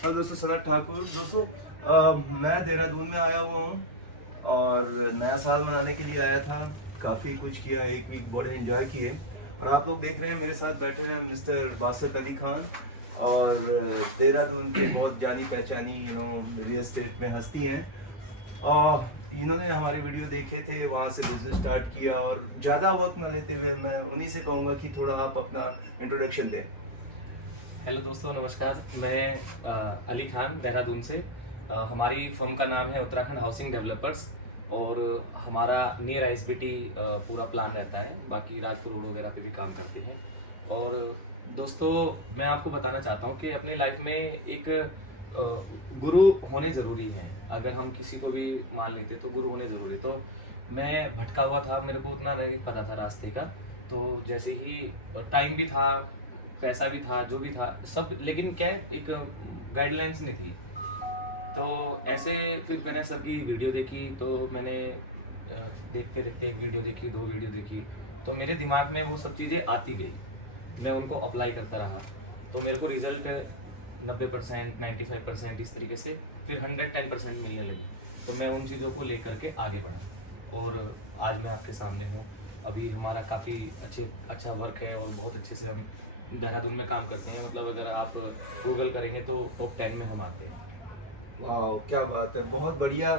हाँ दोस्तों, सनत ठाकुर। दोस्तों मैं देहरादून में आया हुआ हूँ और नया साल मनाने के लिए आया था। काफ़ी कुछ किया, एक वीक बड़े एंजॉय किए। और आप लोग देख रहे हैं मेरे साथ बैठे हैं मिस्टर बासित अली खान और देहरादून के बहुत जानी पहचानी रियल एस्टेट में हस्ती हैं। और इन्होंने हमारे वीडियो देखे थे, वहाँ से बिजनेस स्टार्ट किया। और ज़्यादा वक्त ना लेते हुए मैं उन्हीं से कहूँगा कि थोड़ा आप अपना इंट्रोडक्शन दें। हेलो दोस्तों, नमस्कार। मैं अली खान देहरादून से। हमारी फर्म का नाम है उत्तराखंड हाउसिंग डेवलपर्स और हमारा नियर आईएसबीटी पूरा प्लान रहता है। बाकी राजपुर रोड वगैरह पे भी काम करते हैं। और दोस्तों, मैं आपको बताना चाहता हूँ कि अपने लाइफ में एक गुरु होने ज़रूरी है। अगर हम किसी को भी मान लेते तो गुरु होने ज़रूरी। तो मैं भटका हुआ था, मेरे को उतना नहीं पता था रास्ते का। तो जैसे ही टाइम भी था, पैसा भी था, जो भी था सब, लेकिन क्या है, एक गाइडलाइंस नहीं थी। तो ऐसे फिर मैंने सबकी वीडियो देखी। तो मैंने देखते देखते एक वीडियो देखी, दो वीडियो देखी, तो मेरे दिमाग में वो सब चीज़ें आती गई। मैं उनको अप्लाई करता रहा, तो मेरे को रिजल्ट 90%, 95% इस तरीके से, फिर 110% मिलने लगी। तो मैं उन चीज़ों को लेकर के आगे बढ़ा और आज मैं आपके सामने हूँ। अभी हमारा काफ़ी अच्छा वर्क है और बहुत अच्छे से हम देहरादून में काम करते हैं। मतलब अगर आप गूगल करेंगे तो टॉप 10 में हम आते हैं। वाह, क्या बात है, बहुत बढ़िया।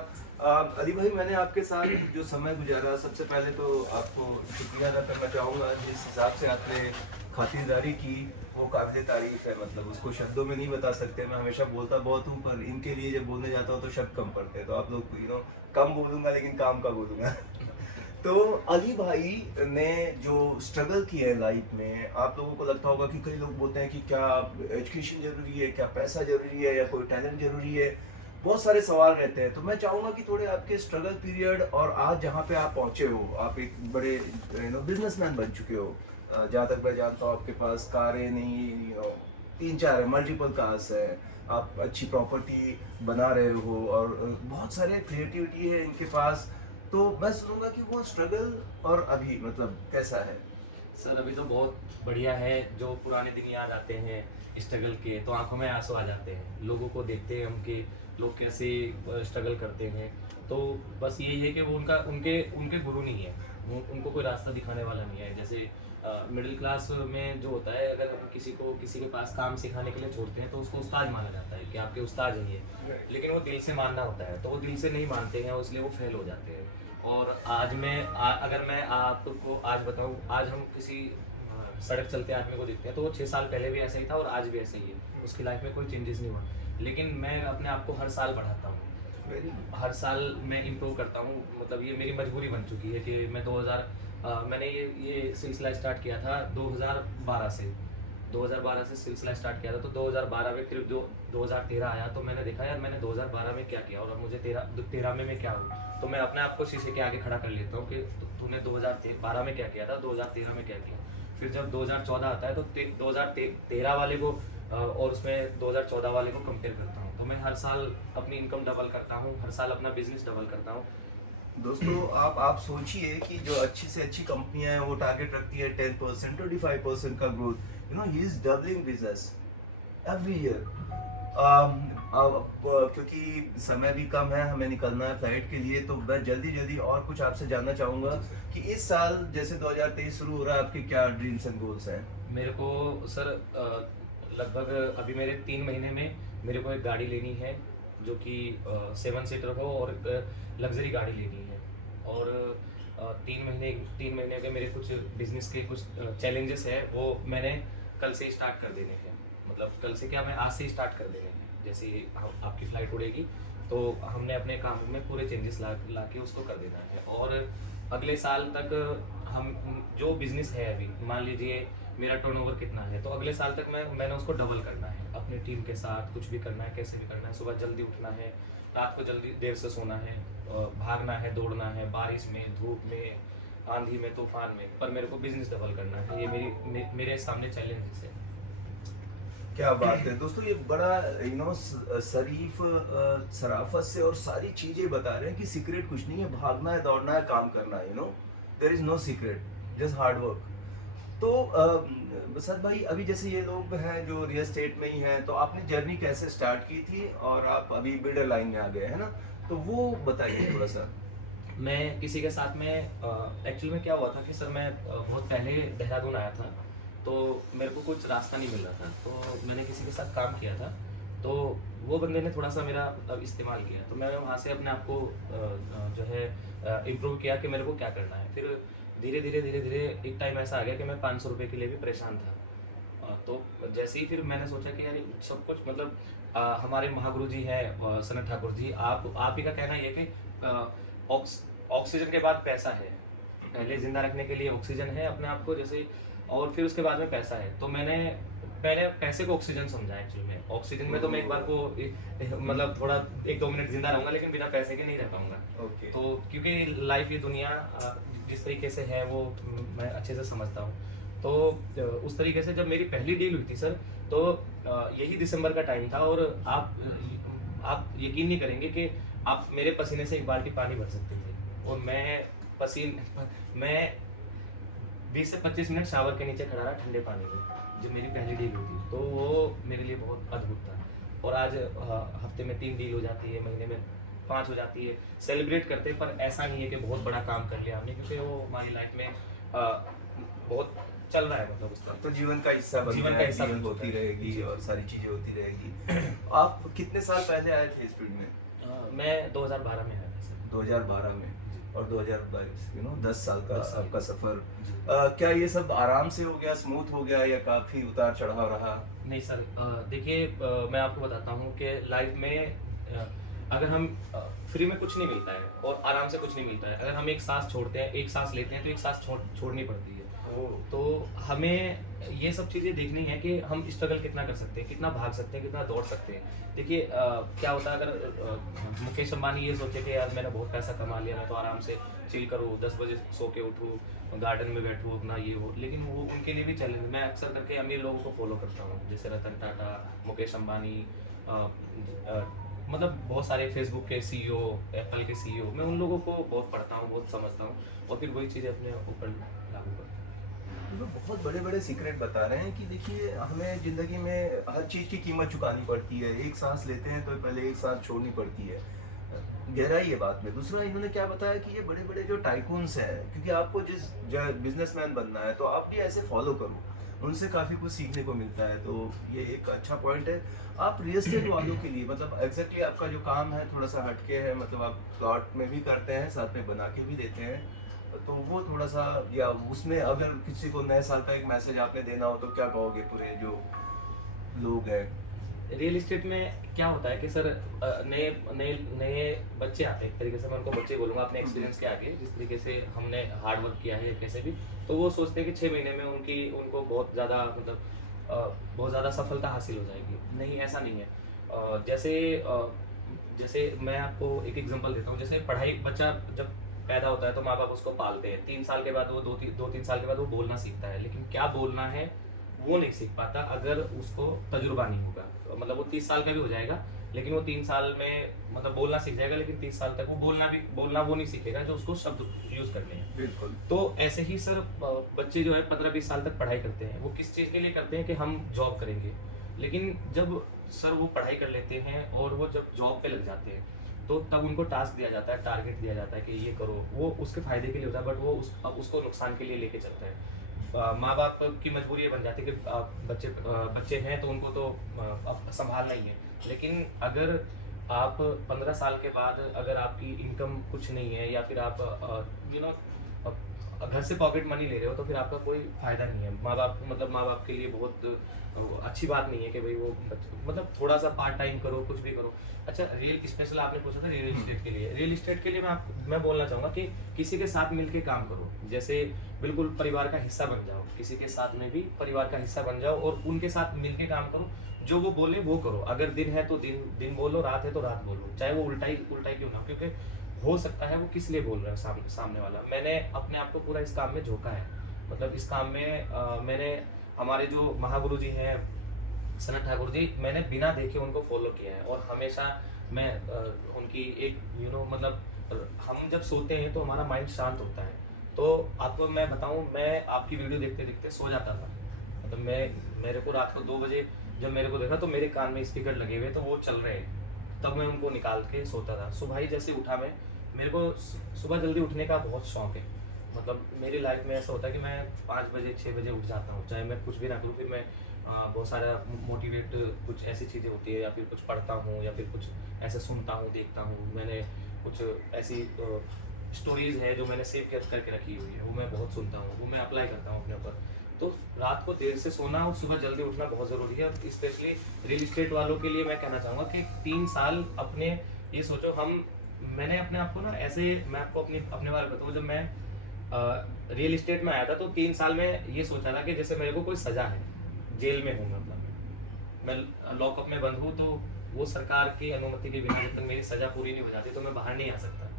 अली भाई, मैंने आपके साथ जो समय गुजारा, सबसे पहले तो आपको शुक्रिया अदा करना चाहूँगा। जिस हिसाब से आपने खातिरदारी की वो काबिल तारीफ है। मतलब उसको शब्दों में नहीं बता सकते। मैं हमेशा बोलता बहुत हूँ, पर इनके लिए जब बोलने जाता हूँ तो शब्द कम पड़ते हैं। तो आप लोग कम बोलूँगा लेकिन काम का बोलूँगा। तो अली भाई ने जो स्ट्रगल किया है लाइफ में, आप लोगों को लगता होगा कि कई लोग बोलते हैं कि क्या एजुकेशन जरूरी है, क्या पैसा जरूरी है, या कोई टैलेंट जरूरी है। बहुत सारे सवाल रहते हैं। तो मैं चाहूँगा कि थोड़े आपके स्ट्रगल पीरियड और आज जहाँ पे आप पहुँचे हो, आप एक बड़े बिजनेसमैन बन चुके हो। जहाँ तक मैं जानता हूँ आपके पास कारें नहीं, 3-4 है, मल्टीपल कार्स है। आप अच्छी प्रॉपर्टी बना रहे हो और बहुत सारे क्रिएटिविटी है इनके पास। तो मैं सुनूंगा कि वो स्ट्रगल और अभी मतलब कैसा है। सर, अभी तो बहुत बढ़िया है। जो पुराने दिन याद आते हैं स्ट्रगल के, तो आंखों में आंसू आ जाते हैं। लोगों को देखते हैं हम कि लोग कैसे स्ट्रगल करते हैं। तो बस यही है कि वो उनके उनके गुरु नहीं है, उनको कोई रास्ता दिखाने वाला नहीं है। जैसे मिडिल क्लास में जो होता है, अगर हम किसी के पास काम सिखाने के लिए छोड़ते हैं तो उसको उस्ताद माना जाता है कि आपके उस्ताद हैं ये। लेकिन वो दिल से मानना होता है, तो वो दिल से नहीं मानते हैं, इसलिए वो फेल हो जाते हैं। और आज अगर मैं आपको आज बताऊं, आज हम किसी सड़क चलते आदमी को देखते हैं तो वो 6 साल पहले भी ऐसा ही था और आज भी ऐसा ही है। उसकी लाइफ में कोई चेंजेस नहीं हुआ। लेकिन मैं अपने आप को हर साल बढ़ाता हूँ, हर साल मैं इम्प्रूव करता हूँ। मतलब ये मेरी मजबूरी बन चुकी है कि मैं 2000 मैंने ये सिलसिला स्टार्ट किया था 2012 से सिलसिला स्टार्ट किया था। तो 2012 में फिर जो 2013 आया, तो मैंने देखा यार मैंने 2012 में क्या किया और अब मुझे 13 में मैं क्या हूँ। तो मैं अपने आप को शीशे के आगे खड़ा कर लेता हूँ कि तूने 2012 में क्या किया था, 2013 में क्या किया। फिर जब 2014 आता है तो 2013 वाले को और उसमें 2014 वाले को कंपेयर करता हूँ। तो मैं हर साल अपनी इनकम डबल करता हूँ, हर साल अपना बिजनेस डबल करता हूँ। दोस्तों, आप सोचिए कि जो अच्छी से अच्छी कंपनियां हैं वो टारगेट रखती है 10%, 25% का growth. He is doubling business every year. क्योंकि समय भी कम है, हमें निकलना है फ्लाइट के लिए, तो मैं जल्दी जल्दी और कुछ आपसे जानना चाहूँगा कि इस साल जैसे 2023 शुरू हो रहा है, आपके क्या ड्रीम्स एंड गोल्स हैं। मेरे को सर लगभग अभी मेरे 3 महीने में मेरे को एक गाड़ी लेनी है जो कि 7 सीटर हो और लग्जरी गाड़ी लेनी है। और 3 महीने के मेरे कुछ बिजनेस के कुछ चैलेंजेस है, वो मैंने कल से स्टार्ट कर देने हैं। मतलब कल से क्या, मैं आज से स्टार्ट कर देने हैं। जैसे ही आपकी फ़्लाइट उड़ेगी तो हमने अपने काम में पूरे चेंजेस ला के उसको कर देना है। और अगले साल तक हम जो बिज़नेस है, अभी मान लीजिए मेरा टर्नओवर कितना है, तो अगले साल तक मैंने उसको डबल करना है। अपनी टीम के साथ कुछ भी करना है, कैसे भी करना है। सुबह जल्दी उठना है, रात को जल्दी देर से सोना है, भागना है, दौड़ना है, बारिश में, धूप में, आंधी में, तूफान में, पर मेरे को बिजनेस डबल करना है। ये मेरे सामने चैलेंजेस है। क्या बात है दोस्तों, ये बड़ा शरीफ सराफत से और सारी चीजें बता रहे हैं कि सीक्रेट कुछ नहीं है, भागना है, दौड़ना है, काम करना है। There is no secret, just hard work. तो बसंत भाई, अभी जैसे ये लोग हैं जो रियल एस्टेट में ही हैं, तो आपने जर्नी कैसे स्टार्ट की थी और आप अभी बिल्डर लाइन में आ गए हैं ना, तो वो बताइए थोड़ा सा। मैं किसी के साथ में एक्चुअली में क्या हुआ था कि सर मैं बहुत पहले देहरादून आया था, तो मेरे को कुछ रास्ता नहीं मिल रहा था, तो मैंने किसी के साथ काम किया था, तो वो बंदे ने थोड़ा सा मेरा मतलब इस्तेमाल किया, तो मैंने वहाँ से अपने आप को जो है इम्प्रूव किया कि मेरे को क्या करना है। फिर धीरे धीरे एक टाइम ऐसा आ गया कि मैं 500 रुपये के लिए भी परेशान था। तो जैसे ही फिर मैंने सोचा कि यार ये सब कुछ मतलब हमारे महागुरु जी हैं सनत ठाकुर जी, आप ही का कहना ये है कि ऑक्सीजन के बाद पैसा है, पहले जिंदा रखने के लिए ऑक्सीजन है अपने आप को जैसे, और फिर उसके बाद में पैसा है। तो मैंने पहले पैसे को ऑक्सीजन समझा एक्चुअली में। ऑक्सीजन में तो मैं एक बार को मतलब थोड़ा 1-2 मिनट जिंदा रहूंगा, लेकिन बिना पैसे के नहीं रह पाऊंगा। ओके। तो क्योंकि लाइफ, ये दुनिया जिस तरीके से है वो मैं अच्छे से समझता हूँ। तो उस तरीके से जब मेरी पहली डील हुई थी सर, तो यही दिसंबर का टाइम था, और आप यकीन नहीं करेंगे कि आप मेरे पसीने से 1 बाल्टी पानी भर सकते थे, और मैं 20 से 25 मिनट शावर के नीचे खड़ा रहा ठंडे पानी में, जो मेरी पहली डील हुई थी। तो वो मेरे लिए बहुत अद्भुत था। और आज हफ्ते में 3 डील हो जाती है, महीने में 5 हो जाती है। सेलिब्रेट करते हैं, पर ऐसा नहीं है कि बहुत बड़ा काम कर लिया हमने, क्योंकि वो हमारी लाइफ में बहुत चल रहा है, मतलब उस तरह। तो जीवन का हिस्सा बन जीवन गया का है, हिस्सा जीवन बन चुका होती है। रहेगी जी। और सारी चीजें होती रहेगी। आप कितने साल पहले आए थे इस फील्ड में? मैं 2012 में आया था सर। 2012 में, और 2022, 10 साल का 10 साल आपका सफर। जी। क्या ये सब आराम से हो गया, स्मूथ हो गया, या काफी उतार चढ़ाव रहा? नहीं सर, देखिए मैं आपको बताता हूँ कि लाइफ में अगर हम फ्री में कुछ नहीं मिलता है और आराम से कुछ नहीं मिलता है। अगर हम एक सांस छोड़ते हैं, एक सांस लेते हैं, तो एक सांस छोड़नी पड़ती है। तो हमें ये सब चीज़ें देखनी है कि हम स्ट्रगल कितना कर सकते हैं, कितना भाग सकते हैं, कितना दौड़ सकते हैं। देखिए क्या होता है, अगर मुकेश अंबानी ये सोचे कि यार मैंने बहुत पैसा कमा लिया, मैं तो आराम से चिल करूँ, 10 बजे सो के उठूँ, गार्डन में बैठूँ, अपना ये हो, लेकिन वो उनके लिए भी चैलेंज। मैं अक्सर करके अमीर लोगों को फॉलो करता हूँ, जैसे रतन टाटा, मुकेश अंबानी, मतलब बहुत सारे फेसबुक के सीईओ, एप्पल के सीईओ, मैं उन लोगों को बहुत पढ़ता हूँ, बहुत समझता हूँ, और फिर वही चीज़ें अपने ऊपर लागू करता हूँ। तो बहुत बड़े बड़े सीक्रेट बता रहे हैं कि देखिए, हमें जिंदगी में हर चीज़ की कीमत चुकानी पड़ती है। एक सांस लेते हैं तो पहले एक सांस छोड़नी पड़ती है। गहराई है बात में। दूसरा, इन्होंने क्या बताया कि ये बड़े बड़े जो टाइकून्स हैं, क्योंकि आपको जिस बिजनेसमैन बनना है, तो आप भी ऐसे फॉलो करो, उनसे काफ़ी कुछ सीखने को मिलता है। तो ये एक अच्छा पॉइंट है। आप रियल एस्टेट वालों के लिए, मतलब एग्जैक्टली आपका जो काम है थोड़ा सा हटके है, मतलब आप प्लॉट में भी करते हैं, साथ में बना के भी देते हैं, तो वो थोड़ा सा, या उसमें अगर किसी को नए साल का एक मैसेज आपने देना हो, तो क्या कहोगे पूरे जो लोग हैं? रियल इस्टेट में क्या होता है कि सर नए नए नए बच्चे आते हैं, एक तरीके से मैं उनको बच्चे बोलूँगा अपने एक्सपीरियंस के आगे, जिस तरीके से हमने हार्ड वर्क किया है या कैसे भी, तो वो सोचते हैं कि 6 महीने में उनको बहुत ज़्यादा मतलब बहुत ज़्यादा सफलता हासिल हो जाएगी। नहीं, ऐसा नहीं है। जैसे मैं आपको एक एग्जांपल देता हूँ। जैसे पढ़ाई, बच्चा जब पैदा होता है तो माँ बाप उसको पालते हैं, 3 साल के बाद वो 2-3 साल के बाद वो बोलना सीखता है, लेकिन क्या बोलना है वो नहीं सीख पाता अगर उसको तजुर्बा नहीं होगा। तो मतलब वो 30 साल का भी हो जाएगा, लेकिन वो 3 साल में मतलब बोलना सीख जाएगा, लेकिन 30 साल तक वो बोलना वो नहीं सीखेगा जो उसको शब्द यूज करने हैं। बिल्कुल। तो ऐसे ही सर बच्चे जो है 15-20 साल तक पढ़ाई करते हैं, वो किस चीज़ के लिए करते हैं कि हम जॉब करेंगे। लेकिन जब सर वो पढ़ाई कर लेते हैं और वो जब जॉब पे लग जाते हैं, तो तब उनको टास्क दिया जाता है, टारगेट दिया जाता है कि ये करो, वो उसके फायदे के लिए होता है, बट वो उसको नुकसान के लिए लेके चलता है। माँ बाप की मजबूरी ये बन जाती है कि बच्चे हैं तो उनको तो अब संभालना ही है। लेकिन अगर आप 15 साल के बाद अगर आपकी इनकम कुछ नहीं है, या फिर आप घर से पॉकेट मनी ले रहे हो, तो फिर आपका कोई फायदा नहीं है। माँ बाप के लिए बहुत अच्छी बात नहीं है कि भाई वो मतलब थोड़ा सा पार्ट टाइम करो, कुछ भी करो। अच्छा, स्पेशल आपने पूछा था रियल इस्टेट के लिए। रियल इस्टेट के लिए मैं बोलना चाहूँगा कि किसी के साथ मिलके काम करो, जैसे बिल्कुल परिवार का हिस्सा बन जाओ, किसी के साथ में भी परिवार का हिस्सा बन जाओ और उनके साथ मिलके काम करो। जो वो बोले वो करो। अगर दिन है तो दिन बोलो, रात है तो रात बोलो, चाहे वो उल्टा ही क्यों ना हो, क्योंकि हो सकता है वो किस लिए बोल रहा है सामने वाला। मैंने अपने आप को पूरा इस काम में झोंका है। मतलब इस काम में मैंने हमारे जो महागुरु जी हैं सनत ठाकुर जी, मैंने बिना देखे उनको फॉलो किया है, और हमेशा मैं उनकी एक मतलब हम जब सोते हैं तो हमारा माइंड शांत होता है, तो आपको मैं बताऊँ, मैं आपकी वीडियो देखते देखते सो जाता था। मतलब मेरे को रात को 2 बजे जब मेरे को देखा तो मेरे कान में स्पीकर लगे हुए तो वो चल रहे हैं, तब मैं उनको निकाल के सोता था। सुबह ही जैसे उठा मैं, मेरे को सुबह जल्दी उठने का बहुत शौक है। मतलब मेरी लाइफ में ऐसा होता है कि मैं 5 बजे 6 बजे उठ जाता हूँ, चाहे मैं कुछ भी ना करूँ, फिर मैं बहुत सारा मोटिवेट कुछ ऐसी चीज़ें होती है, या फिर कुछ पढ़ता हूँ, या फिर कुछ ऐसे सुनता हूँ, देखता हूँ। मैंने कुछ ऐसी स्टोरीज़ है जो मैंने सेव कर करके रखी हुई है, वो मैं बहुत सुनता हूँ, वो मैं अप्लाई करता हूँ अपने ऊपर। तो रात को देर से सोना और सुबह जल्दी उठना बहुत ज़रूरी है। स्पेशली रियल इस्टेट वालों के लिए मैं कहना चाहूँगा कि 3 साल अपने, ये सोचो मैंने अपने आप को ना ऐसे, मैं आपको अपने बारे में बताऊँ, जब मैं रियल इस्टेट में आया था तो 3 साल में ये सोचा था कि जैसे मेरे को कोई सज़ा है, जेल में हूँ, मतलब मैं लॉकअप में बंद हूँ, तो वो सरकार की अनुमति के बिना जब तक मेरी सज़ा पूरी नहीं हो जाती तो मैं बाहर नहीं आ सकता।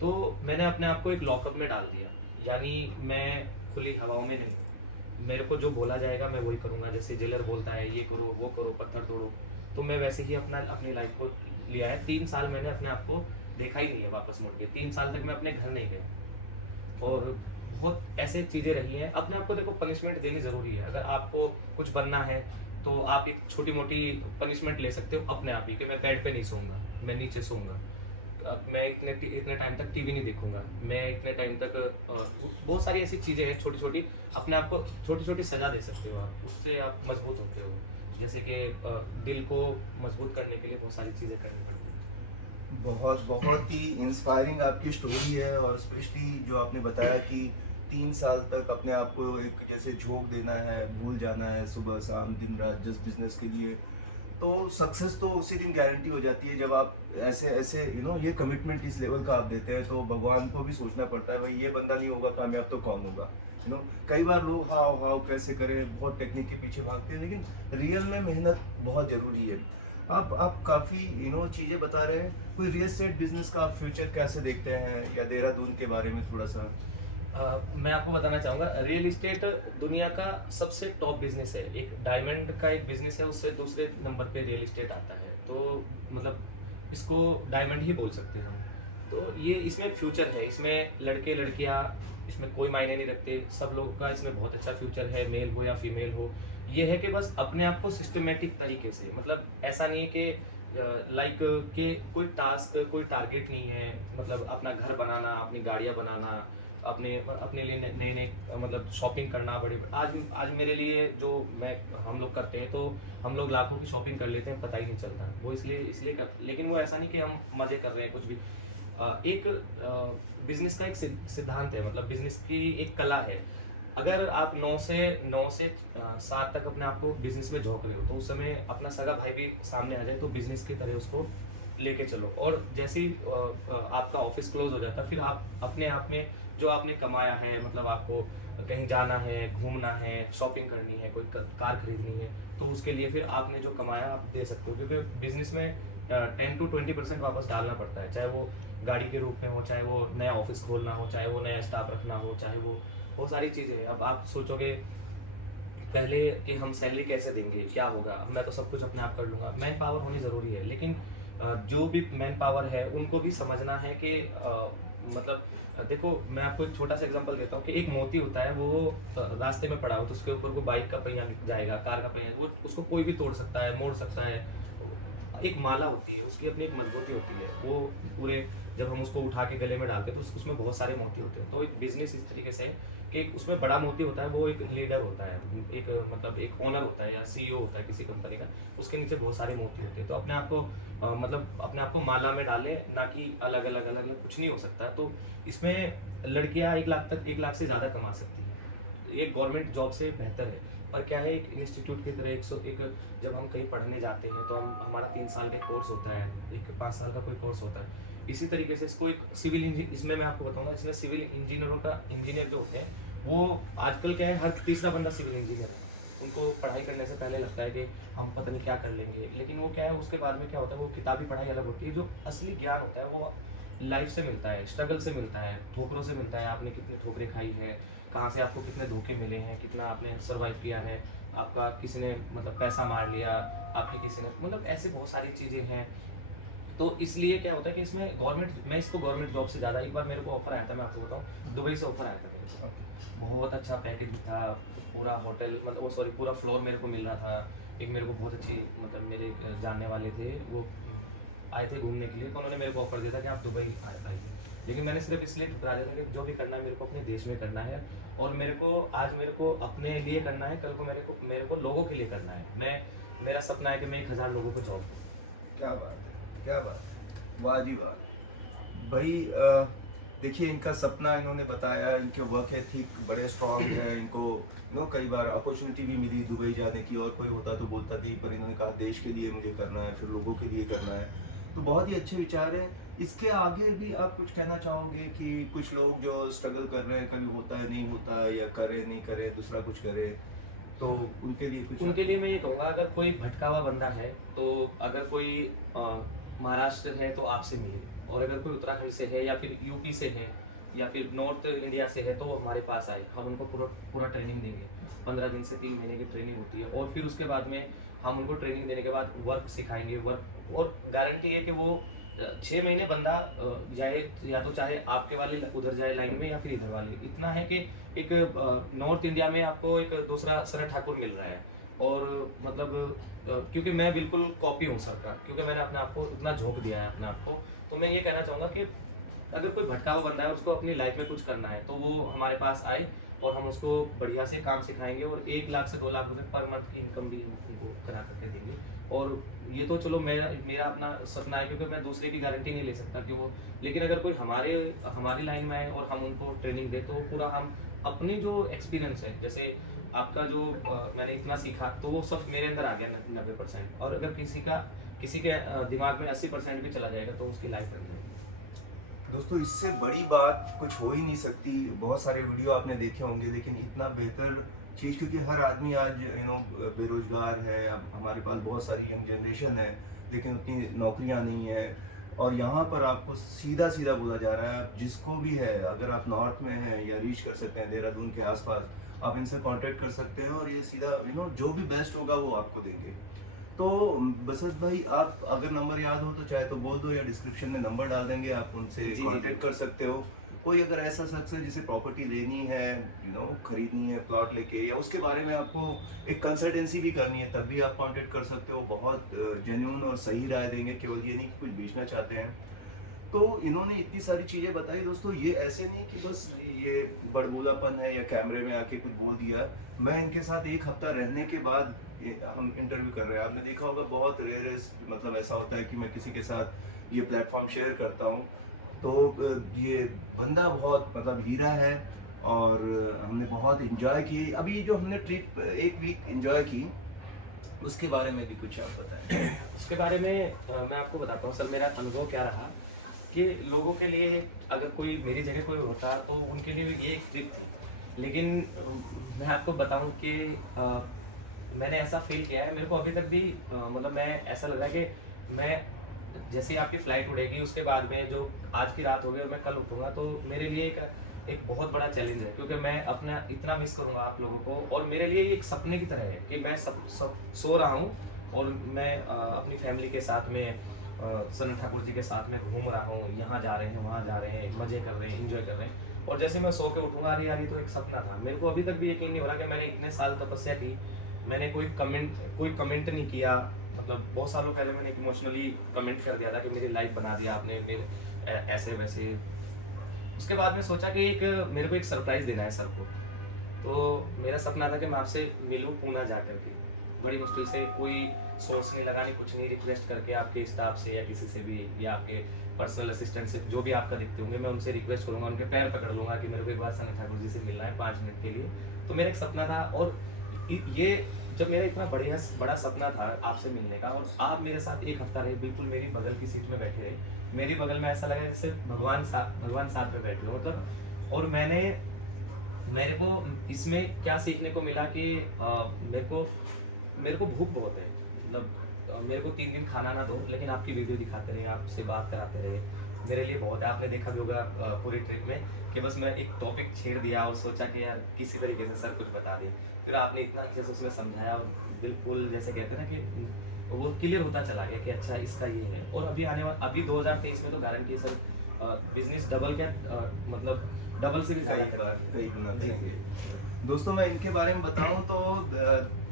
तो मैंने अपने आप को एक लॉकअप में डाल दिया, यानी मैं खुली हवाओं में नहीं। मेरे को जो बोला जाएगा मैं वही करूँगा, जैसे जेलर बोलता है ये करो, वो करो, पत्थर तोड़ो, तो मैं वैसे ही अपनी लाइफ को लिया है। 3 साल मैंने अपने आप को देखा ही नहीं है वापस मुड़ के। 3 साल तक मैं अपने घर नहीं गया, और बहुत ऐसे चीज़ें रही हैं। अपने आप को देखो पनिशमेंट देनी ज़रूरी है। अगर आपको कुछ बनना है तो आप एक छोटी-मोटी पनिशमेंट ले सकते हो अपने आप ही, कि मैं बेड पे नहीं सोऊँगा, मैं नीचे सोऊँगा। मैं इतने टाइम तक टीवी नहीं देखूँगा, मैं इतने टाइम तक बहुत सारी ऐसी चीज़ें हैं छोटी-छोटी, अपने आप को छोटी-छोटी सज़ा दे सकते हो आप, उससे आप मजबूत होते हो। जैसे कि दिल को मजबूत करने के लिए बहुत सारी चीज़ें करनी पड़ती हैं। बहुत बहुत ही इंस्पायरिंग आपकी स्टोरी है, और स्पेशली जो आपने बताया कि 3 साल तक अपने आप को एक जैसे झोंक देना है, भूल जाना है सुबह शाम दिन रात जस्ट बिजनेस के लिए, तो सक्सेस तो उसी दिन गारंटी हो जाती है जब आप ऐसे ऐसे ये कमिटमेंट इस लेवल का आप देते हैं। तो भगवान को भी सोचना पड़ता है, भाई ये बंदा नहीं होगा कामयाब तो कौन होगा। कई बार लोग हाउ हाउ कैसे करें, बहुत टेक्निक के पीछे भागते हैं, लेकिन रियल में मेहनत बहुत ज़रूरी है। आप काफ़ी चीज़ें बता रहे हैं। कोई रियल एस्टेट बिजनेस का आप फ्यूचर कैसे देखते हैं, या देहरादून के बारे में थोड़ा सा? मैं आपको बताना चाहूँगा, रियल इस्टेट दुनिया का सबसे टॉप बिजनेस है। एक डायमंड का एक बिजनेस है, उससे दूसरे नंबर पे रियल इस्टेट आता है। तो मतलब इसको डायमंड ही बोल सकते हैं हम। तो ये इसमें फ्यूचर है, इसमें लड़के लड़कियाँ, इसमें कोई मायने नहीं रखते, सब लोगों का इसमें बहुत अच्छा फ्यूचर है, मेल हो या फीमेल हो। ये है कि बस अपने आप को सिस्टमेटिक तरीके से, मतलब ऐसा नहीं है कि लाइक कि कोई टास्क, कोई टारगेट नहीं है। मतलब अपना घर बनाना, अपनी गाड़ियाँ बनाना, अपने अपने लिए नए नए मतलब शॉपिंग करना, बड़ी आज आज मेरे लिए जो हम लोग करते हैं, तो हम लोग लाखों की शॉपिंग कर लेते हैं, पता ही नहीं चलता। वो इसलिए लेकिन वो ऐसा नहीं कि हम मज़े कर रहे हैं कुछ भी। एक बिजनेस का एक सिद्धांत है, मतलब बिजनेस की एक कला है। अगर आप 9 से 7 तक अपने आप को बिजनेस में झोंक रहे हो, तो उस समय अपना सगा भाई भी सामने आ जाए तो बिजनेस की तरह उसको लेके चलो। और जैसे ही आपका ऑफिस क्लोज हो जाता है, फिर आप अपने आप में जो आपने कमाया है, मतलब आपको कहीं जाना है, घूमना है, शॉपिंग करनी है, कोई कार खरीदनी है, तो उसके लिए फिर आपने जो कमाया आप दे सकते हो। क्योंकि बिजनेस में 10 to 20% वापस डालना पड़ता है, चाहे वो गाड़ी के रूप में हो, चाहे वो नया ऑफिस खोलना हो, चाहे वो नया स्टाफ रखना हो, चाहे वो बहुत सारी चीज़ें हैं। अब आप सोचोगे पहले कि हम सैलरी कैसे देंगे, क्या होगा, मैं तो सब कुछ अपने आप कर लूँगा। मैन पावर होनी ज़रूरी है, लेकिन जो भी मैन पावर है उनको भी समझना है कि मतलब देखो, मैं आपको एक छोटा सा एग्जांपल देता हूँ कि एक मोती होता है, वो रास्ते में पड़ा हो तो उसके ऊपर वो बाइक का पहिया जाएगा, कार का पहिया, वो उसको कोई भी तोड़ सकता है, मोड़ सकता है। एक माला होती है, उसकी अपनी एक मजबूती होती है, वो पूरे जब हम उसको उठा के गले में डालते हैं तो उसमें बहुत सारे मोती होते हैं। तो एक बिजनेस इस तरीके से है कि एक उसमें बड़ा मोती होता है, वो एक लीडर होता है, एक मतलब एक ओनर होता है या सीईओ होता है किसी कंपनी का, उसके नीचे बहुत सारे मोती होते हैं। तो अपने आप को मतलब अपने आप को माला में डालें, ना कि अलग अलग अलग अलग कुछ नहीं हो सकता। तो इसमें लड़कियां 1 लाख से ज़्यादा कमा सकती हैं, ये गवर्नमेंट जॉब से बेहतर है। पर क्या है, एक इंस्टीट्यूट की तरह एक जब हम कहीं पढ़ने जाते हैं तो हमारा 3 साल का कोर्स होता है, एक 5 साल का कोई कोर्स होता है। इसी तरीके से इसको एक सिविल इंजीनियर, इसमें मैं आपको बताऊंगा, इसमें सिविल इंजीनियर जो होते हैं, वो आजकल क्या है, हर तीसरा बंदा सिविल इंजीनियर है। उनको पढ़ाई करने से पहले लगता है कि हम पता नहीं क्या कर लेंगे, लेकिन वो क्या है, उसके बाद में क्या होता है, वो किताबी पढ़ाई अलग होती है। जो असली ज्ञान होता है वो लाइफ से मिलता है, स्ट्रगल से मिलता है, ठोकरों से मिलता है। आपने कितनी ठोकरें खाई हैं, कहाँ से आपको कितने धोखे मिले हैं, कितना आपने सर्वाइव किया है, आपका किसी ने मतलब पैसा मार लिया, आपके किसी ने, मतलब ऐसे बहुत सारी चीज़ें हैं। तो इसलिए क्या होता है कि इसमें गवर्नमेंट, मैं इसको गवर्नमेंट जॉब से ज़्यादा, एक बार मेरे को ऑफर आया था, मैं आपको बताऊँ, दुबई से ऑफर आया था मेरे को। बहुत अच्छा पैकेज भी था, पूरा होटल मतलब वो सॉरी पूरा फ्लोर मेरे को मिल रहा था। एक मेरे को बहुत अच्छी मतलब मेरे जानने वाले थे, वो आए थे घूमने के लिए, तो उन्होंने मेरे को ऑफर दिया था कि आप दुबई आइए। लेकिन मैंने सिर्फ इसलिए ठुकरा दिया था कि जो भी करना है मेरे को अपने देश में करना है, और मेरे को आज मेरे को अपने लिए करना है, कल को मेरे को लोगों के लिए करना है। मेरा सपना है कि मैं 1000 लोगों को जॉब दूँ। क्या बात है, क्या बात है, वाह जी वाह भाई। देखिए इनका सपना इन्होंने बताया, इनके वर्क एथिक बड़े स्ट्रांग है, इनको कई बार अपॉर्चुनिटी भी मिली दुबई जाने की, और कोई होता तो बोलता नहीं, पर इन्होंने कहा देश के लिए मुझे करना है, फिर लोगों के लिए करना है। तो बहुत ही अच्छे विचार हैं। इसके आगे भी आप कुछ कहना चाहोगे कि कुछ लोग जो स्ट्रगल कर रहे हैं, कभी होता है नहीं होता है, या करे नहीं करे दूसरा कुछ करे, तो उनके लिए कुछ? उनके लिए मैं ये कहूँगा, अगर कोई भटका हुआ बंदा है, तो अगर कोई महाराष्ट्र है तो आपसे मिले, और अगर कोई उत्तराखंड से है या फिर यूपी से है या फिर नॉर्थ इंडिया से है, तो वो हमारे पास आए, हम उनको पूरा पूरा ट्रेनिंग देंगे। 15 दिन से 3 महीने की ट्रेनिंग होती है, और फिर उसके बाद में हम उनको ट्रेनिंग देने के बाद वर्क सिखाएंगे। वर्क और गारंटी है कि वो 6 महीने बंदा जाए, या तो चाहे आपके वाले उधर जाए लाइन में या फिर इधर वाले। इतना है कि एक नॉर्थ इंडिया में आपको एक दूसरा सनत ठाकुर मिल रहा है, और मतलब क्योंकि मैं बिल्कुल कॉपी हूँ सर का, क्योंकि मैंने अपने आप को इतना झोंक दिया है अपने आप को। तो मैं ये कहना चाहूँगा कि अगर कोई भटका हुआ बंदा है, उसको अपनी लाइफ में कुछ करना है, तो वो हमारे पास आए, और हम उसको बढ़िया से काम सिखाएंगे, और 1 लाख से 2 लाख रुपए पर मंथ की इनकम भी उनको करा करके देंगे। और ये तो चलो मेरा अपना सपना है, क्योंकि मैं दूसरे की गारंटी नहीं ले सकता कि वो, लेकिन अगर कोई हमारी लाइन में आए और हम उनको ट्रेनिंग दे, तो पूरा हम अपनी जो एक्सपीरियंस है, जैसे आपका जो मैंने इतना सीखा, तो वो सब मेरे अंदर आ गया 90%। और अगर किसी के दिमाग में 80% भी चला जाएगा, तो उसकी लाइफ बन जाएगी। दोस्तों इससे बड़ी बात कुछ हो ही नहीं सकती। बहुत सारे वीडियो आपने देखे होंगे, लेकिन इतना बेहतर चीज़, क्योंकि हर आदमी आज बेरोजगार है। अब हमारे पास बहुत सारी यंग जनरेशन है, लेकिन उतनी नौकरियां नहीं है, और यहाँ पर आपको सीधा सीधा बोला जा रहा है, आप जिसको भी है, अगर आप नॉर्थ में हैं या रीच कर सकते हैं देहरादून के आसपास, आप इनसे कांटेक्ट कर सकते हैं, और ये सीधा जो भी बेस्ट होगा वो आपको देंगे। तो बसंत भाई, आप अगर नंबर याद हो तो चाहे तो बोल दो, या डिस्क्रिप्शन में नंबर डाल देंगे, आप उनसे जी, कांटेक्ट कर सकते हो। कोई अगर ऐसा शख्स है जिसे प्रॉपर्टी लेनी है, खरीदनी है प्लॉट लेके, या उसके बारे में आपको एक कंसल्टेंसी भी करनी है, तब भी आप कांटेक्ट कर सकते हो। बहुत जेन्युइन और सही राय देंगे, केवल ये नहीं कि कुछ बेचना चाहते हैं। तो इन्होंने इतनी सारी चीज़ें बताई दोस्तों, ये ऐसे नहीं कि बस ये बड़बोलापन है या कैमरे में आके कुछ बोल दिया। मैं इनके साथ 1 हफ्ता रहने के बाद हम इंटरव्यू कर रहे हैं। आपने देखा होगा बहुत रेयर मतलब ऐसा होता है कि मैं किसी के साथ ये प्लेटफॉर्म शेयर करता हूँ, तो ये बंदा बहुत मतलब हीरा है, और हमने बहुत इंजॉय की। अभी जो हमने ट्रिप 1 वीक इंजॉय की, उसके बारे में भी कुछ आप बताएं। उसके बारे में मैं आपको बताता हूँ सर, मेरा अनुभव क्या रहा कि लोगों के लिए, अगर कोई मेरी जगह कोई होता तो उनके लिए भी ये एक ट्रिप थी। लेकिन मैं आपको बताऊं कि मैंने ऐसा फील किया है, मेरे को अभी तक भी मतलब मैं ऐसा लग रहा है कि मैं जैसे ही आपकी फ़्लाइट उड़ेगी, उसके बाद में जो आज की रात होगी और मैं कल उठूँगा, तो मेरे लिए एक बहुत बड़ा चैलेंज है, क्योंकि मैं अपना इतना मिस करूँगा आप लोगों को। और मेरे लिए ये एक सपने की तरह है कि मैं सब सो रहा हूँ, और मैं अपनी फैमिली के साथ में सनत ठाकुर जी के साथ में घूम रहा हूँ, यहाँ जा रहे हैं, वहाँ जा रहे हैं, मज़े कर रहे हैं, एंजॉय कर रहे हैं। और जैसे मैं सो के उठूँगा, अरे यार ये तो एक सपना था। मेरे को अभी तक भी यकीन नहीं हो रहा कि मैंने इतने साल तपस्या की, मैंने कोई कमेंट नहीं किया। मतलब बहुत सालों पहले मैंने एक इमोशनली कमेंट कर दिया था कि मेरी लाइफ बना दिया आपने, मेरे ऐसे वैसे। उसके बाद में सोचा कि मेरे को एक सरप्राइज़ देना है सबको। तो मेरा सपना था कि मैं आपसे मिलूँ पूना जा कर के। बड़ी मुश्किल से, कोई सोर्स नहीं लगानी, कुछ नहीं, रिक्वेस्ट करके आपके स्टाफ से या किसी से भी, या आपके पर्सनल असिस्टेंट से, जो भी आपका दिखते होंगे, मैं उनसे रिक्वेस्ट करूँगा, उनके पैर पकड़ लूँगा कि मेरे को एक बार सनत ठाकुर जी से मिलना है 5 मिनट के लिए। तो मेरा एक सपना था, और ये जब मेरा इतना बड़ा सपना था आपसे मिलने का, और आप मेरे साथ 1 हफ्ता रहे, बिल्कुल मेरी बगल की सीट में बैठे रहे, मेरी बगल में ऐसा लगा जैसे भगवान साथ में बैठे हो मतलब। और मेरे को इसमें क्या सीखने को मिला कि मेरे को भूख बहुत है। मतलब मेरे को 3 दिन खाना ना दो, लेकिन आपकी वीडियो दिखाते रहे, आपसे बात कराते रहे, मेरे लिए बहुत है। आपने देखा भी होगा पूरी ट्रिप में कि बस मैं एक टॉपिक छेड़ दिया और सोचा कि यार किसी तरीके से सर कुछ बता दें, फिर आपने इतना अच्छे से उसमें समझाया, और बिल्कुल जैसे कहते हैं ना कि वो क्लियर होता चला गया कि अच्छा इसका ये है। और अभी 2023 में तो गारंटी है सर, बिजनेस डबल क्या मतलब डबल से भी ज़्यादा करेगा। कई गुना जी। करेंगे। दोस्तों मैं इनके बारे में बताऊं तो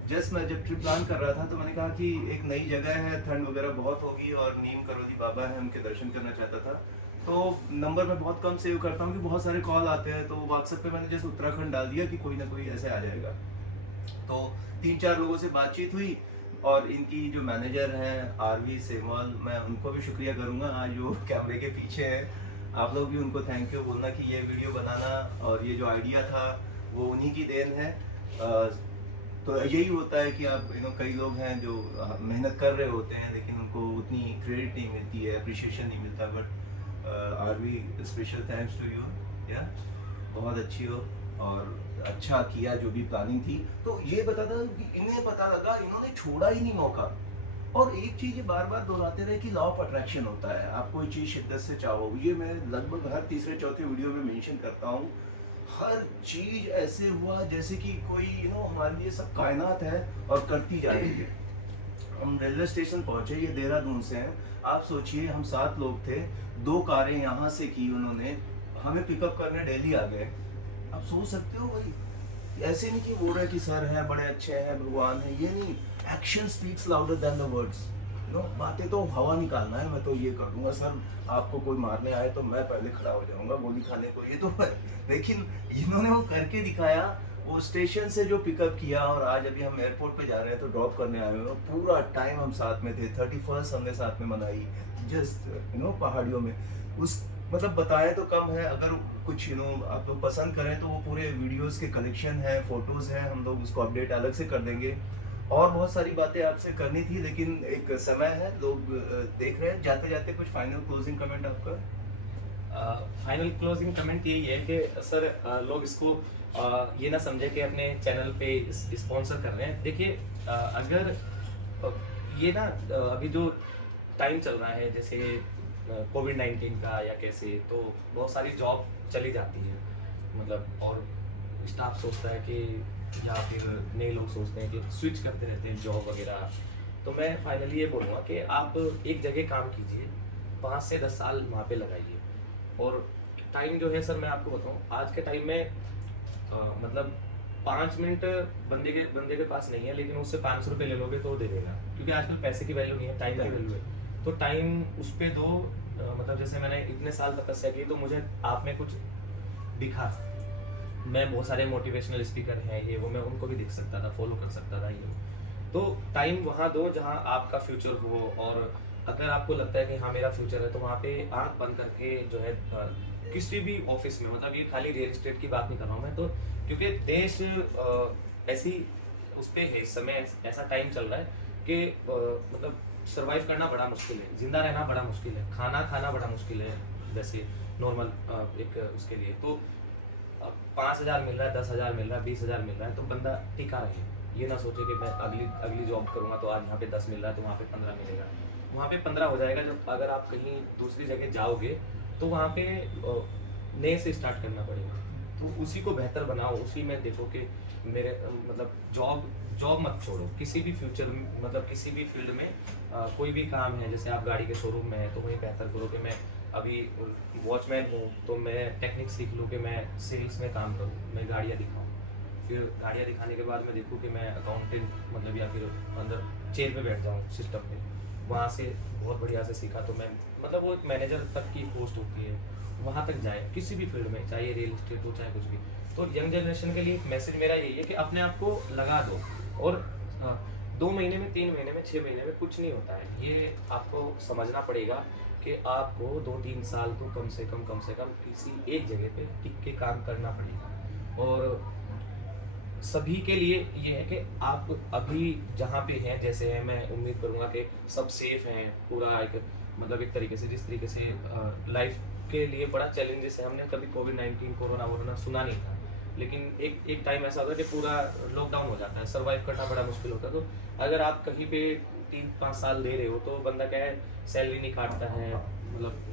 जस्ट मैं जब ट्रिप प्लान कर रहा था तो मैंने कहा कि एक नई जगह है, ठंड वगैरह बहुत होगी और नीम करोली बाबा है, उनके दर्शन करना चाहता था। तो नंबर मैं बहुत कम सेव करता हूँ कि बहुत सारे कॉल आते हैं, तो व्हाट्सएप पे मैंने जस्ट उत्तराखंड डाल दिया कि कोई ना कोई ऐसे आ जाएगा। तो 3-4 लोगों से बातचीत हुई और इनकी जो मैनेजर हैं आरवी सेमवाल, मैं उनको भी शुक्रिया करूंगा आज जो कैमरे के पीछे हैं। आप लोग भी उनको थैंक यू बोलना कि ये वीडियो बनाना और ये जो आइडिया था वो उन्हीं की देन है। तो यही होता है कि आप कई लोग हैं जो मेहनत कर रहे होते हैं लेकिन उनको उतनी क्रेडिट नहीं मिलती है, अप्रिशिएशन नहीं मिलता। बट आरवी स्पेशल थैंक्स टू यू, या बहुत अच्छी हो और अच्छा किया जो भी प्लानिंग थी। तो ये बताता कि इन्हें पता लगा, इन्होंने छोड़ा ही नहीं मौका। और एक चीज ये बार बार दोहराते रहे कि लॉ ऑफ अट्रैक्शन होता है, आप कोई चीज शिद्दत से चाहो, ये मैं लगभग हर तीसरे चौथे वीडियो में मेंशन करता हूँ। हर चीज ऐसे हुआ जैसे कि कोई हमारे लिए सब कायनात है और करती जा रही है। हम रेलवे स्टेशन पहुंचे, ये देहरादून से हैं, आप सोचिए हम 7 लोग थे, 2 कारें यहाँ से की उन्होंने, हमें पिकअप करने दिल्ली आ गए। आप सोच सकते हो भाई, ऐसे नहीं कि बोल रहे कि सर हैं बड़े अच्छे हैं भगवान है, ये नहीं। Action speaks louder than the words. बातें तो हवा निकालना है, मैं तो ये कर दूंगा सर, आपको कोई मारने आए तो मैं पहले खड़ा हो जाऊंगा गोली खाने को, ये तो है। लेकिन इन्होंने वो करके दिखाया। वो स्टेशन से जो पिकअप किया और आज अभी हम एयरपोर्ट पे जा रहे हैं तो ड्रॉप करने आए हुए हैं। पूरा टाइम हम साथ में थे, 31st हमने साथ में मनाई, जस्ट पहाड़ियों में। उस मतलब बताए तो कम है, अगर कुछ आप लोग पसंद करें तो वो पूरे वीडियोस के कलेक्शन है, फोटोज हैं, हम लोग उसको अपडेट अलग से कर देंगे। और बहुत सारी बातें आपसे करनी थी लेकिन एक समय है, लोग देख रहे हैं। जाते जाते कुछ फाइनल क्लोजिंग कमेंट आपका? फाइनल क्लोजिंग कमेंट यही है कि सर लोग इसको ये ना समझे कि अपने चैनल पे स्पॉन्सर कर रहे हैं। देखिए अगर ये ना अभी जो टाइम चल रहा है जैसे कोविड-19 का या कैसे, तो बहुत सारी जॉब चली जाती है मतलब, और स्टाफ सोचता है कि या फिर नए लोग सोचते हैं कि स्विच करते रहते हैं जॉब वगैरह। तो मैं फाइनली ये बोलूँगा कि आप एक जगह काम कीजिए, 5 से 10 साल वहाँ पे लगाइए। और टाइम जो है सर मैं आपको बताऊँ, आज के टाइम में मतलब 5 मिनट बंदे के पास नहीं है, लेकिन उससे 500 रुपये ले लोगे तो दे देगा, क्योंकि आजकल पैसे की वैल्यू नहीं है, टाइम की वैल्यू है। तो टाइम उस पर दो। मतलब जैसे मैंने इतने साल तपस्या की तो मुझे आप में कुछ दिखा। मैं बहुत सारे मोटिवेशनल स्पीकर हैं ये वो, मैं उनको भी देख सकता था, फॉलो कर सकता था ये। तो टाइम वहाँ दो जहाँ आपका फ्यूचर हो। और अगर आपको लगता है कि हाँ मेरा फ्यूचर है, तो वहाँ पे आंख बंद करके जो है किसी भी ऑफिस में, मतलब ये खाली रियल एस्टेट की बात नहीं कर रहा हूँ मैं तो, क्योंकि देश ऐसी उस पर है, इस समय ऐसा टाइम चल रहा है कि मतलब सर्वाइव करना बड़ा मुश्किल है, जिंदा रहना बड़ा मुश्किल है, खाना खाना बड़ा मुश्किल है वैसे नॉर्मल एक उसके लिए। तो 5,000 मिल रहा है, 10,000 मिल रहा है, 20,000 मिल रहा है, तो बंदा टिका रहे। ये ना सोचे कि मैं अगली जॉब करूँगा तो आज यहाँ पे 10 मिल रहा है तो वहाँ पे 15 मिलेगा। वहाँ पे 15 हो जाएगा जब अगर आप कहीं दूसरी जगह जाओगे तो वहाँ पे नए से स्टार्ट करना पड़ेगा। तो उसी को बेहतर बनाओ, उसी में देखो कि मेरे मतलब जॉब मत छोड़ो किसी भी फ्यूचर मतलब किसी भी फील्ड में। कोई भी काम है, जैसे आप गाड़ी के शोरूम में है तो वही बेहतर करो कि मैं अभी वॉचमैन हूँ तो मैं टेक्निक सीख लूँ कि मैं सेल्स में काम करूँ, मैं गाड़ियाँ दिखाऊँ। फिर गाड़ियाँ दिखाने के बाद मैं देखूँ कि मैं अकाउंटेंट मतलब या फिर अंदर चेयर पे बैठ जाऊँ सिस्टम पे। वहाँ से बहुत बढ़िया से सीखा तो मैं मतलब वो एक मैनेजर तक की पोस्ट होती है, वहाँ तक जाए किसी भी फील्ड में, चाहे रियल एस्टेट हो चाहे कुछ भी। तो यंग जनरेशन के लिए मैसेज मेरा यही है कि अपने आप को लगा दो। और 2 महीने में, 3 महीने में, 6 महीने में कुछ नहीं होता है। ये आपको समझना पड़ेगा कि आपको 2-3 साल तो कम से कम किसी एक जगह पे टिक के काम करना पड़ेगा। और सभी के लिए ये है कि आप अभी जहाँ पे हैं जैसे हैं, मैं उम्मीद करूँगा कि सब सेफ हैं। पूरा एक मतलब एक तरीके से जिस तरीके से लाइफ के लिए बड़ा चैलेंजेस है, हमने कभी कोविड-19 कोरोना सुना नहीं था, लेकिन एक टाइम ऐसा होता है कि पूरा लॉकडाउन हो जाता है, सर्वाइव करना बड़ा मुश्किल होता है। तो अगर आप कहीं पे 3-5 साल दे रहे हो तो बंदा क्या है, सैलरी नहीं काटता है, मतलब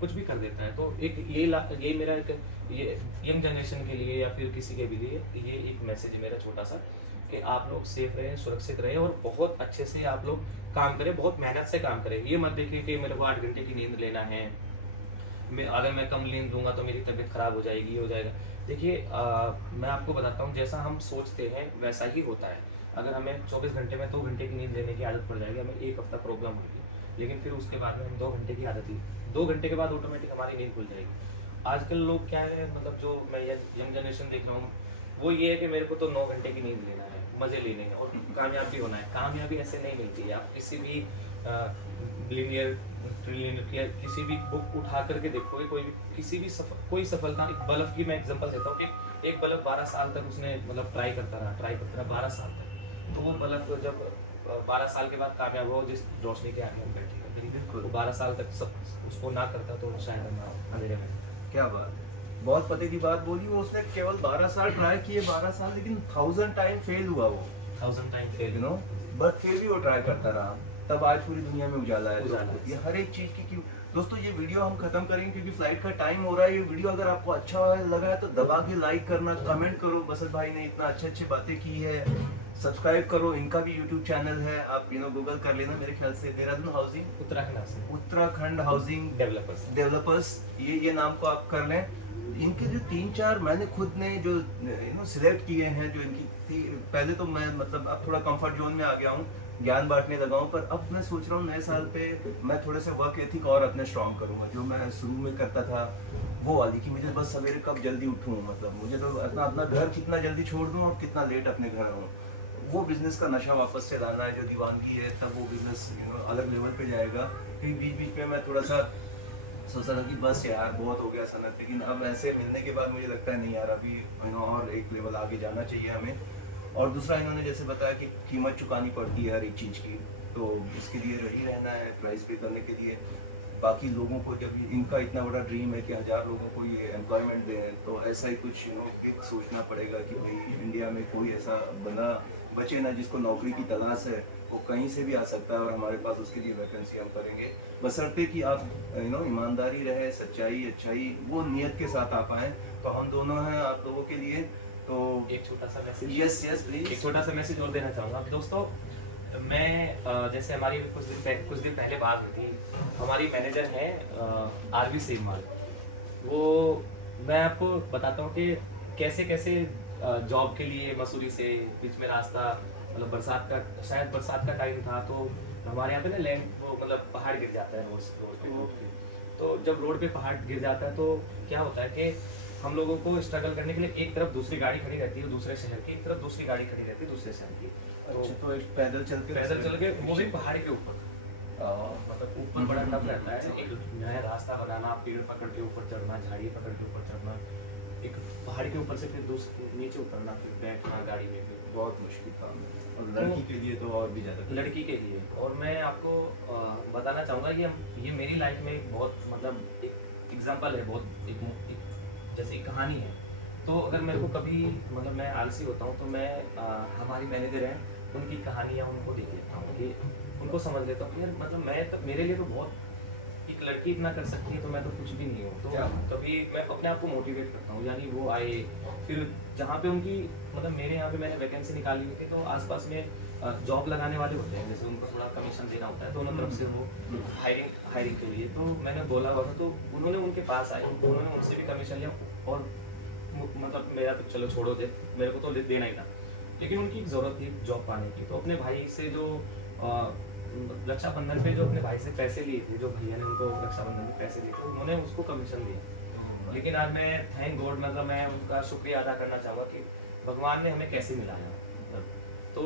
कुछ भी कर देता है। तो एक ये मेरा एक ये यंग जनरेशन के लिए या फिर किसी के भी लिए ये एक मैसेज है मेरा छोटा सा कि आप लोग सेफ रहें, सुरक्षित रहें और बहुत अच्छे से आप लोग काम करें, बहुत मेहनत से काम करें। ये मत देखिए कि मेरे को 8 घंटे की नींद लेना है, अगर मैं कम नींद लूँगा तो मेरी तबीयत खराब हो जाएगी, ये हो जाएगा। देखिए मैं आपको बताता हूँ, जैसा हम सोचते हैं वैसा ही होता है। अगर हमें 24 घंटे में 2 घंटे की नींद लेने की आदत पड़ जाएगी, हमें 1 हफ्ता प्रॉब्लम होगी, लेकिन फिर उसके बाद में हम 2 घंटे की आदत ही 2 घंटे के बाद ऑटोमेटिक हमारी नींद खुल जाएगी। आजकल लोग क्या है, मतलब जो मैं यंग जनरेशन देख रहा हूँ, वो ये है कि मेरे को तो 9 घंटे की नींद लेना है, मज़े लेने हैं और कामयाब भी होना है। कामयाबी ऐसे नहीं मिलती है। आप किसी भी लिनियर ट्रिलियनर या किसी भी बुक उठा करके देखोगे, कोई भी किसी भी कोई सफलता, एक बल्ब की मैं एग्जांपल देता हूँ कि एक बल्ब 12 साल तक उसने मतलब ट्राई करता रहा 12 साल तक। तो वो बल्ब जब 12 साल के बाद कामयाब हुआ, जिस रोशनी के आगे हम बैठे बिल्कुल। वो 12 साल तक सब उसको ना करता तो शायद हम अंधेरे में। क्या बात है, बहुत पते की बात बोली। वो उसने केवल 12 साल ट्राई किए, 12 साल, लेकिन 1000 टाइम फेल हुआ वो, 1000 time fail, you know, but फिर भी वो ट्राई करता रहा। तब आज पूरी दुनिया में उजाला है। उजाला तो है। ये हर एक चीज की क्यों दोस्तों, ये वीडियो हम खत्म करेंगे क्योंकि फ्लाइट का टाइम हो रहा है। ये वीडियो अगर आपको अच्छा लगा है तो दबा के लाइक करना, कमेंट करो। बसंत भाई ने इतना अच्छी बातें की है, सब्सक्राइब करो। इनका भी यूट्यूब चैनल है, आप गूगल कर लेना, मेरे ख्याल से Dehradun housing, Uttarakhand housing developers, ये नाम को आप कर लें। इनके जो 3-4 मैंने खुद ने जो सिलेक्ट किए हैं, जो इनकी थी, पहले तो मैं मतलब अब थोड़ा कंफर्ट जोन में आ गया हूँ, ज्ञान बांटने लगा हूँ, पर अब मैं सोच रहा हूँ नए साल पे मैं थोड़े से वर्क एथिक और अपने स्ट्रॉन्ग करूँगा। जो मैं शुरू में करता था वो वाली, कि मुझे बस सवेरे कब जल्दी उठूँ, मतलब मुझे तो अपना घर कितना जल्दी छोड़ दूँ और कितना लेट अपने घर आऊँ, वो बिजनेस का नशा वापस से लाना है। जो दीवानगी है, तब वो बिजनेस अलग लेवल पे जाएगा। फिर बीच में मैं थोड़ा सा सोचा था कि बस यार बहुत हो गया सनत, लेकिन अब ऐसे मिलने के बाद मुझे लगता है नहीं यार, अभी और एक लेवल आगे जाना चाहिए हमें। और दूसरा, इन्होंने जैसे बताया कि कीमत चुकानी पड़ती है हर एक चीज़ की, तो उसके लिए रेडी रहना है प्राइस पे करने के लिए। बाकी लोगों को, जब इनका इतना बड़ा ड्रीम है कि 1000 लोगों को ये एम्प्लॉयमेंट दें, तो ऐसा ही कुछ एक सोचना पड़ेगा कि भाई इंडिया में कोई ऐसा बंदा बचे ना जिसको नौकरी की तलाश है। वो कहीं से भी आ सकता है और हमारे पास उसके लिए वैकेंसी हम करेंगे, बशर्ते कि आप ईमानदारी रहे, सच्चाई, अच्छाई, वो नियत के साथ आ पाएँ। तो हम दोनों हैं आप लोगों के लिए। तो एक छोटा सा मैसेज, यस प्लीज, एक छोटा सा मैसेज और देना चाहूँगा दोस्तों। मैं जैसे हमारी कुछ दिन पहले बात हुई थी, हमारी मैनेजर हैं आरवी सीमाल। वो मैं आपको बताता हूँ कि कैसे कैसे जॉब के लिए मसूरी से बीच में रास्ता, मतलब शायद बरसात का टाइम था, तो हमारे यहाँ पे ना लैंड वो मतलब पहाड़ गिर जाता है रोड पे। तो जब रोड पे पहाड़ गिर जाता है तो क्या होता है कि हम लोगों को स्ट्रगल करने के लिए एक तरफ दूसरी गाड़ी खड़ी रहती है, दूसरे शहर की, एक तरफ दूसरी गाड़ी खड़ी रहती है दूसरे शहर की। तो एक पैदल चल के वो भी पहाड़ के ऊपर, मतलब ऊपर बड़ा टफ रहता है। एक नया रास्ता बनाना, पेड़ पकड़ के ऊपर चढ़ना, झाड़ी पकड़ के ऊपर चढ़ना, एक पहाड़ के ऊपर से फिर नीचे उतरना, फिर बैठना गाड़ी में, फिर बहुत मुश्किल काम है, और लड़की के लिए तो और भी ज़्यादा, लड़की के लिए। और मैं आपको बताना चाहूँगा कि ये मेरी लाइफ में बहुत मतलब एक एग्जाम्पल है, बहुत एक जैसे एक कहानी है। तो अगर मेरे को कभी मतलब मैं आलसी होता हूँ तो मैं हमारी मैनेजर हैं, उनकी कहानियाँ उनको देख लेता हूँ, कि उनको समझ लेता हूँ कि यार मतलब मैं तो, मेरे लिए तो बहुत, एक लड़की इतना कर सकती है तो मैं तो कुछ भी नहीं हूँ। तो कभी मैं अपने आप को मोटिवेट करता हूँ। यानी वो आए, फिर जहाँ पे उनकी मतलब मेरे यहाँ पे मैंने वैकेंसी निकाली हुई थी, तो आसपास में जॉब लगाने वाले होते हैं, जैसे उनको थोड़ा कमीशन देना होता है दोनों तरफ से, वो हायरिंग के लिए। तो मैंने बोला हुआ था, तो उन्होंने उनके पास आए, उन्होंने उनसे भी कमीशन लिया, और मतलब मेरा तो चलो छोड़ो दे, मेरे को तो देना ही था, लेकिन उनकी ज़रूरत थी जॉब पाने की। तो अपने भाई से जो रक्षाबंधन पे जो अपने भाई से पैसे लिए थे, जो भैया ने उनको रक्षाबंधन में पैसे दिए थे, उन्होंने उसको कमीशन दिया। लेकिन आज मैं थैंक गॉड, मतलब मैं उनका शुक्रिया अदा करना चाहूँगा कि भगवान ने हमें कैसे मिलाया। तो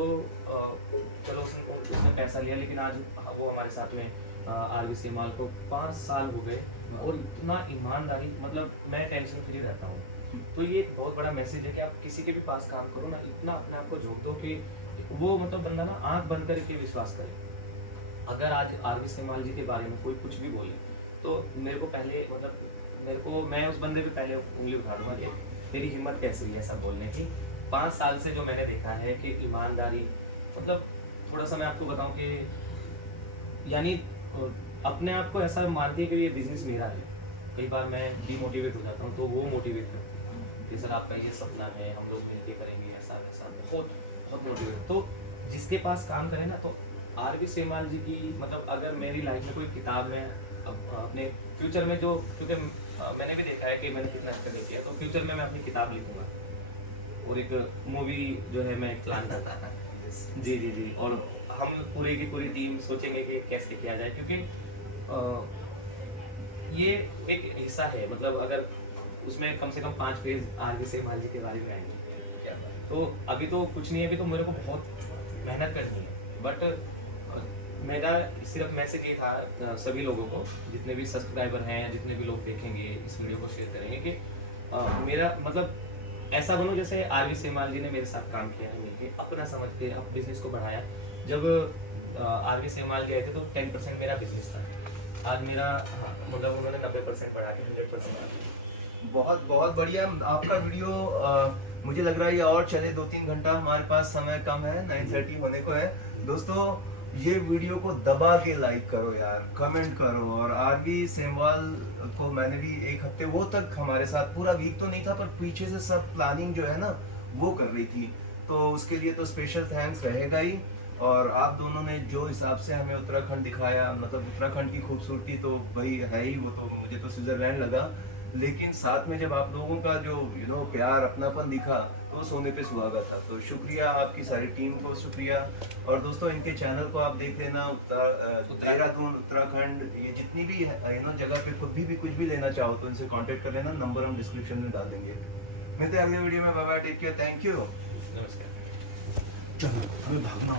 चलो उसने पैसा लिया, लेकिन आज वो हमारे साथ में आरवी सीमाल को 5 साल हो गए, और इतना ईमानदारी, मतलब मैं टेंशन फ्री रहता हूँ। तो ये एक बहुत बड़ा मैसेज है कि आप किसी के भी पास काम करो ना, इतना अपने आप को झोंक दो कि वो मतलब बंदा ना आंख बंद करके विश्वास करे। अगर आज आरवी सीमाल जी के बारे में कोई कुछ भी बोले, तो मेरे को पहले मतलब मैं उस बंदे पे पहले उंगली उठा दूंगा कि तेरी हिम्मत कैसे हुई ऐसा बोलने की। 5 साल से जो मैंने देखा है कि ईमानदारी, मतलब थोड़ा सा मैं आपको बताऊं कि यानी अपने आप को ऐसा मानती है कि ये बिजनेस मेरा है। कई बार मैं डिमोटिवेट हो जाता हूँ, तो वो मोटिवेट करती है कि सर आपका ये सपना है, हम लोग मिलके करेंगे ऐसा वैसा। बहुत बहुत मोटिवेट। तो जिसके पास काम करे ना, तो आरवी सेमाल जी की मतलब अगर मेरी लाइफ में कोई किताब में अपने फ्यूचर में जो, क्योंकि मैंने भी देखा है कि मैंने कितना अच्छा नहीं किया, तो फ्यूचर में मैं अपनी किताब लिखूंगा और एक मूवी जो है मैं प्लान करता था। जी जी जी। और हम पूरी की पूरी टीम सोचेंगे कि कैसे किया जाए, क्योंकि ये एक हिस्सा है, मतलब अगर उसमें कम से कम 5 पेज आरवी सेमाल जी के बारे में आएंगे। क्या बात। तो अभी तो कुछ नहीं है, अभी तो मेरे को बहुत मेहनत करनी है। बट मेरा सिर्फ मैसेज ये था सभी लोगों को, जितने भी सब्सक्राइबर हैं, जितने भी लोग देखेंगे इस वीडियो को शेयर करेंगे, कि मेरा मतलब ऐसा बनो जैसे आरवी सेमाल जी ने मेरे साथ काम किया है, मिलके अपना समझ के अब बिजनेस को बढ़ाया। जब आरवी सेमाल गए थे तो 10% मेरा बिजनेस था, आज मेरा मतलब उन्होंने 90% बढ़ा के 100% कर दिया। बहुत बहुत बढ़िया आपका वीडियो। मुझे लग रहा है ये और चले 2-3 घंटा, हमारे पास समय कम है, 9:30 होने को है। दोस्तों ये वीडियो को दबा के लाइक करो यार, कमेंट करो। और आरवी सेमवाल को मैंने भी एक हफ्ते वो तक हमारे साथ, पूरा वीक तो नहीं था पर पीछे से सब प्लानिंग जो है ना वो कर रही थी, तो उसके लिए तो स्पेशल थैंक्स रहेगा ही। और आप दोनों ने जो हिसाब से हमें उत्तराखंड दिखाया, मतलब उत्तराखंड की खूबसूरती तो भाई है ही, वो तो मुझे तो स्विट्जरलैंड लगा, लेकिन साथ में जब आप लोगों का जो प्यार अपनापन दिखा तो सोने पे सुहागा था। तो शुक्रिया आपकी सारी टीम को, शुक्रिया। और दोस्तों इनके चैनल को आप देख लेना, देहरादून उत्तराखंड, ये जितनी भी जगह पे खुद भी कुछ भी लेना चाहो तो इनसे कांटेक्ट कर लेना, नंबर हम डिस्क्रिप्शन में डाल देंगे। मिलते हैं अगले वीडियो में, bye bye, take care, thank you. नमस्कार। चलो हमें भागना।